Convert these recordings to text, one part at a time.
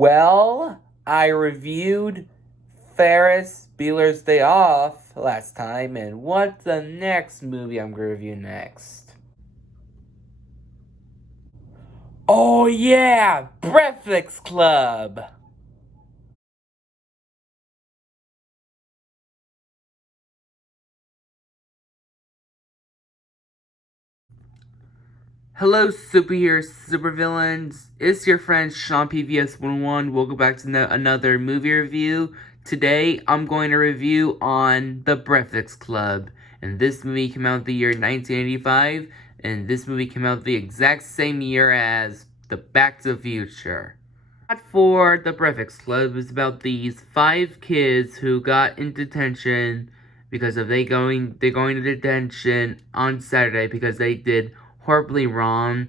Well, I reviewed Ferris Bueller's Day Off last time, and what's the next movie I'm going to review next? Oh yeah, Breakfast Club! Hello superheroes, supervillains, it's your friend Sean PVS11, welcome back to another movie review. Today, I'm going to review on The Breakfast Club, and this movie came out the year 1985, and this movie came out the exact same year as The Back to the Future. For The Breakfast Club is about these 5 kids who got in detention because of they're going to detention on Saturday because they did horribly wrong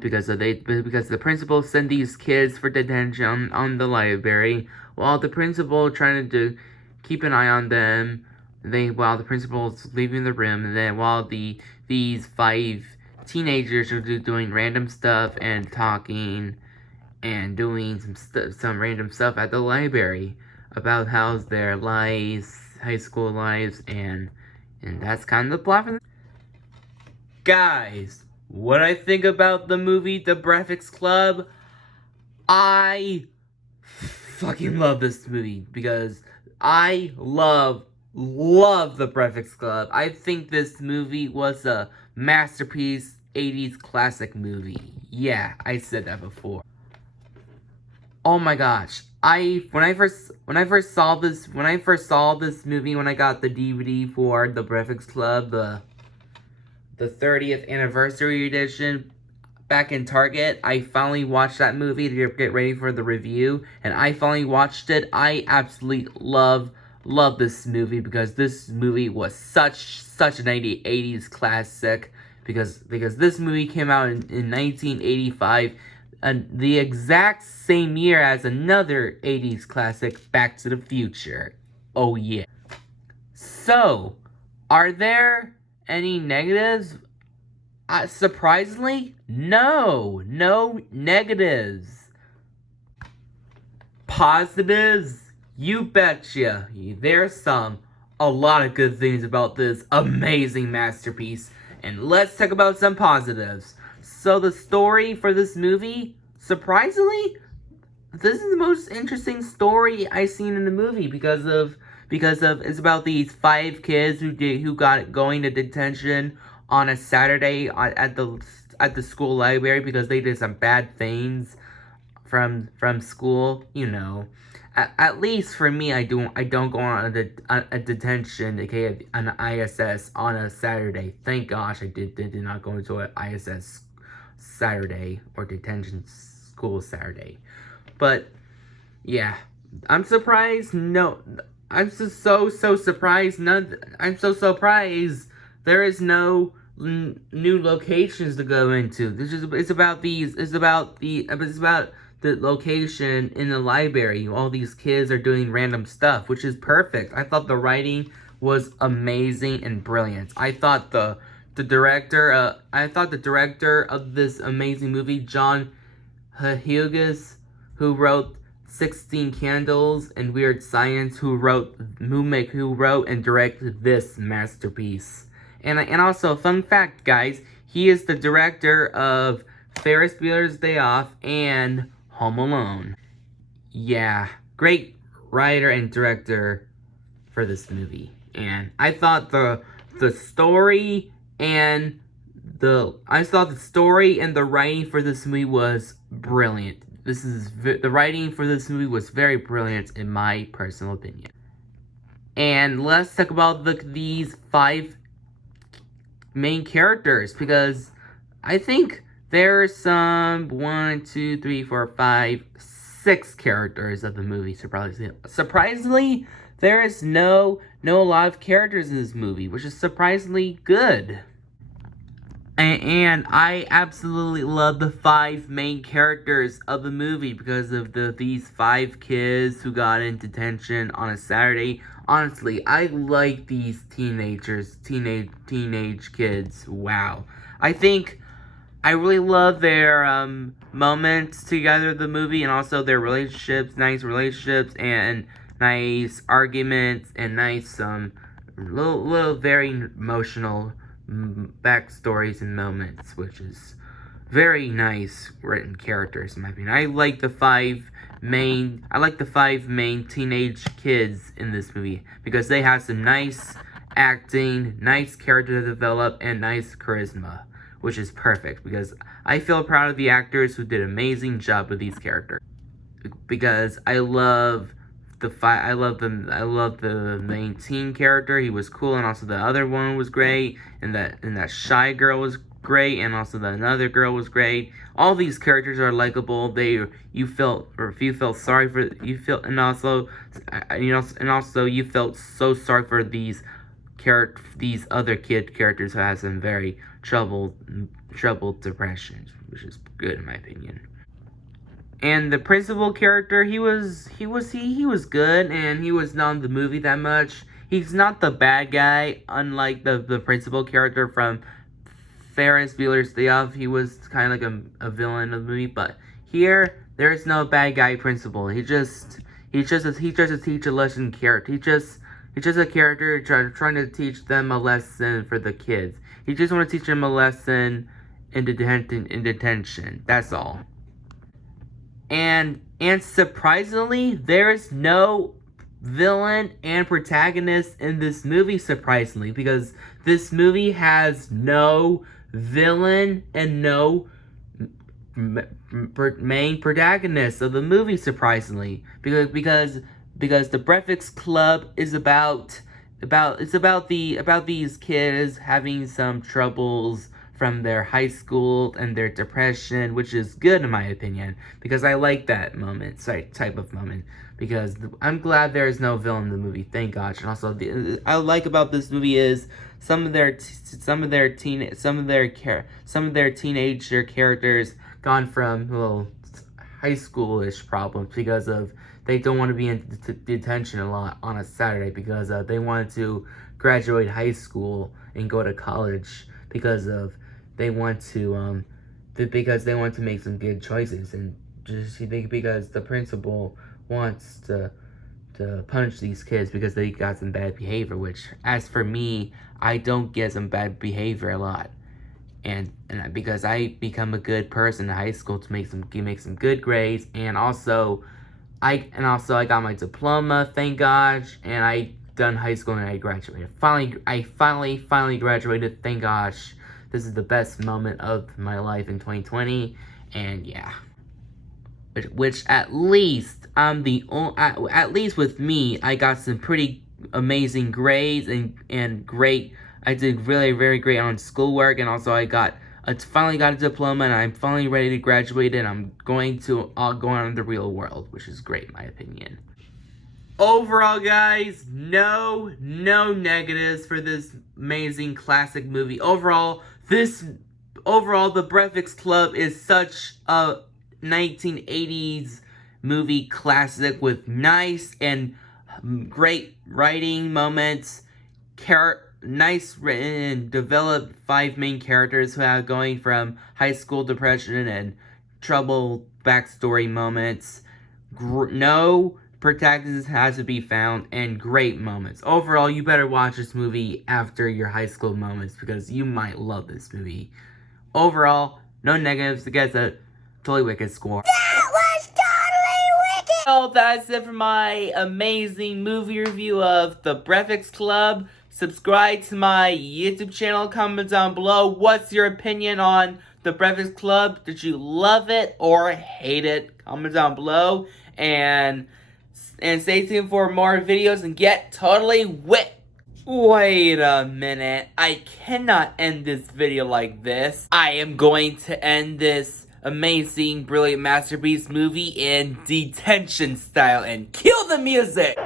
because the principal sent these kids for detention on the library while the principal trying to keep an eye on them. While the principal's leaving the room, and then while these 5 teenagers are doing random stuff and talking and doing some random stuff at the library about how's their lives, high school lives, and that's kind of the plot for the guys. What I think about the movie The Breakfast Club, I fucking love this movie because I love The Breakfast Club. I think this movie was a masterpiece 80s classic movie. Yeah, I said that before. Oh my gosh. When I first saw this movie when I got the DVD for The Breakfast Club, the 30th anniversary edition back in Target, I finally watched that movie to get ready for the review, and I finally watched it. I absolutely love this movie because this movie was such an 80s classic because this movie came out in 1985. The exact same year as another 80s classic, Back to the Future. Oh yeah. So, are there any negatives? Surprisingly, no negatives. Positives? You betcha. There's a lot of good things about this amazing masterpiece. And let's talk about some positives. So the story for this movie, surprisingly, this is the most interesting story I've seen in the movie because of it's about these 5 kids who got going to detention on a Saturday at the school library because they did some bad things from school. You know, at least for me, I don't go on a detention, aka an ISS on a Saturday. Thank gosh I did not go into an ISS Saturday or detention school Saturday. But yeah, I'm surprised. No, I'm so surprised. I'm so surprised there is no new locations to go into. It's about the location in the library. All these kids are doing random stuff, which is perfect. I thought the writing was amazing and brilliant. I thought the director of this amazing movie, John Hughes, who wrote 16 Candles and Weird Science, who wrote and directed this masterpiece. And also, fun fact, guys, he is the director of Ferris Bueller's Day Off and Home Alone. Yeah, great writer and director for this movie. And I thought the story and the writing for this movie was brilliant. The writing for this movie was very brilliant in my personal opinion. And let's talk about these 5 main characters because I think there's some 1, 2, 3, 4, 5, 6 characters of the movie. Surprisingly, there is no lot of characters in this movie, which is surprisingly good. And I absolutely love the 5 main characters of the movie because of these 5 kids who got in detention on a Saturday. Honestly, I like these teenage kids. Wow. I think I really love their moments together, the movie, and also their relationships, and nice arguments, and nice little very emotional backstories and moments, which is very nice written characters in my opinion. I like the five main teenage kids in this movie because they have some nice acting, nice character develop, and nice charisma, which is perfect because I feel proud of the actors who did an amazing job with these characters. Because I love the main teen character. He was cool, and also the other one was great, and that shy girl was great, and also the another girl was great. All these characters are likable. You felt sorry for you felt and also you felt so sorry for these other kid characters who have some very troubled depression, which is good in my opinion. And the principal character, he was good, and he was not in the movie that much. He's not the bad guy, unlike the principal character from Ferris Bueller's Day Off. He was kind of like a villain of the movie, but here there's no bad guy principal. He just a teach a lesson character. He's just a character trying to teach them a lesson for the kids. He just want to teach them a lesson in detention. That's all. And surprisingly, there's no villain and protagonist in this movie, surprisingly, because this movie has no villain and no main protagonist of the movie, surprisingly, because the Breakfast Club is about these kids having some troubles from their high school and their depression, which is good in my opinion, because I like that type of moment, because I'm glad there is no villain in the movie, thank gosh. And also, I like about this movie is some of their teenager characters gone from little high schoolish problems because of they don't want to be in detention a lot on a Saturday because they want to graduate high school and go to college because they want to make some good choices, and because the principal wants to punish these kids because they got some bad behavior, which as for me, I don't get some bad behavior a lot. And because I become a good person in high school to make some good grades, and also I got my diploma, thank gosh, and I done high school and I graduated. I finally graduated, thank gosh. This is the best moment of my life in 2020, and yeah. Which at least at least with me, I got some pretty amazing grades and great. I did really very great on schoolwork, and also I finally got a diploma, and I'm finally ready to graduate, and I'm going to go on in the real world, which is great in my opinion. Overall, guys, no negatives for this amazing classic movie. Overall, The Breakfast Club is such a 1980s movie classic with nice and great writing moments, nice written and developed five main characters who are going from high school depression and trouble backstory moments. No protagonist has to be found, and great moments. Overall, you better watch this movie after your high school moments because you might love this movie. Overall, no negatives. It gets a totally wicked score. That was totally wicked! Well, that's it for my amazing movie review of The Breakfast Club. Subscribe to my YouTube channel. Comment down below. What's your opinion on The Breakfast Club? Did you love it or hate it? Comment down below. And stay tuned for more videos and get totally wit. Wait a minute. I cannot end this video like this. I am going to end this amazing, brilliant masterpiece movie in detention style and kill the music.